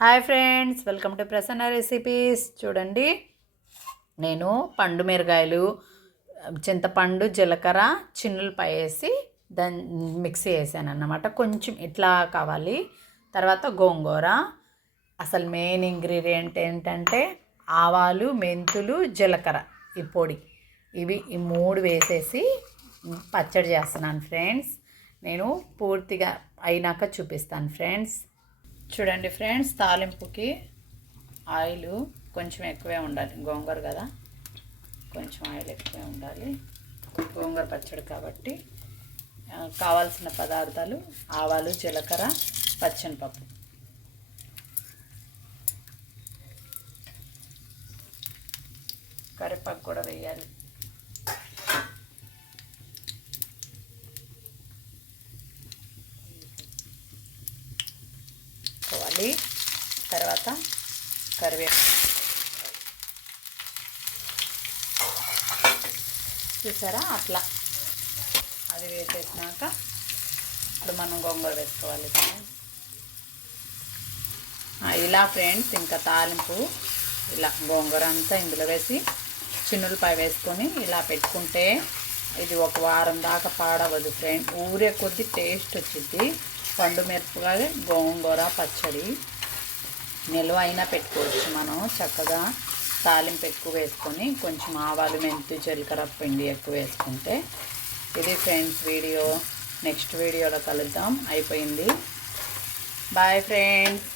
Hi friends, welcome to Prasanna recipes. చూడండి, నేను పండు మిరగాయలు, చింతపండు, జీలకర్ర, చిన్నులపాయ వేసి దాన్ని మిక్సీ వేసాను అన్నమాట. కొంచెం ఇట్లా కావాలి. తర్వాత గోంగూర. అసలు మెయిన్ ఇంగ్రీడియంట్ ఏంటంటే ఆవాలు, మెంతులు, జీలకర్ర, ఈ పొడి. ఈ మూడు వేసేసి పచ్చడి చేస్తున్నాను ఫ్రెండ్స్. నేను పూర్తిగా అయినాక చూపిస్తాను ఫ్రెండ్స్. చూడండి ఫ్రెండ్స్, తాలింపుకి ఆయిల్ కొంచెం ఎక్కువే ఉండాలి. గోంగూర కదా, కొంచెం ఆయిల్ ఎక్కువే ఉండాలి. గోంగూర పచ్చడి కాబట్టి కావాల్సిన పదార్థాలు ఆవాలు, జీలకర్ర, పచ్చెనపప్పు. కరివేపాకు కూడా వేయాలి. తర్వాత కరివేపాకు చూసారా, అట్లా అది వేసేసినాక ఇప్పుడు మనం గోంగూర వేసుకోవాలి. ఇలా ఫ్రెండ్స్, ఇంకా తాలింపు ఇలా గోంగూర అంతా ఇందులో వేసి చిన్నులపాయ వేసుకొని ఇలా పెట్టుకుంటే ఇది ఒక వారం దాకా పాడవదు ఫ్రెండ్. ఊరే కొద్ది టేస్ట్ వచ్చింది. పండు మిరపకాయ గోంగూర పచ్చడి నిల్వ అయినా పెట్టుకోవచ్చు. మనం చక్కగా తాలింపు ఎక్కువ వేసుకొని కొంచెం ఆవాలు, మెంతు, జీలకర్ర పిండి ఎక్కువ వేసుకుంటే. ఇది ఫ్రెండ్స్ వీడియో. నెక్స్ట్ వీడియోలో కలుద్దాం. అయిపోయింది. Bye friends.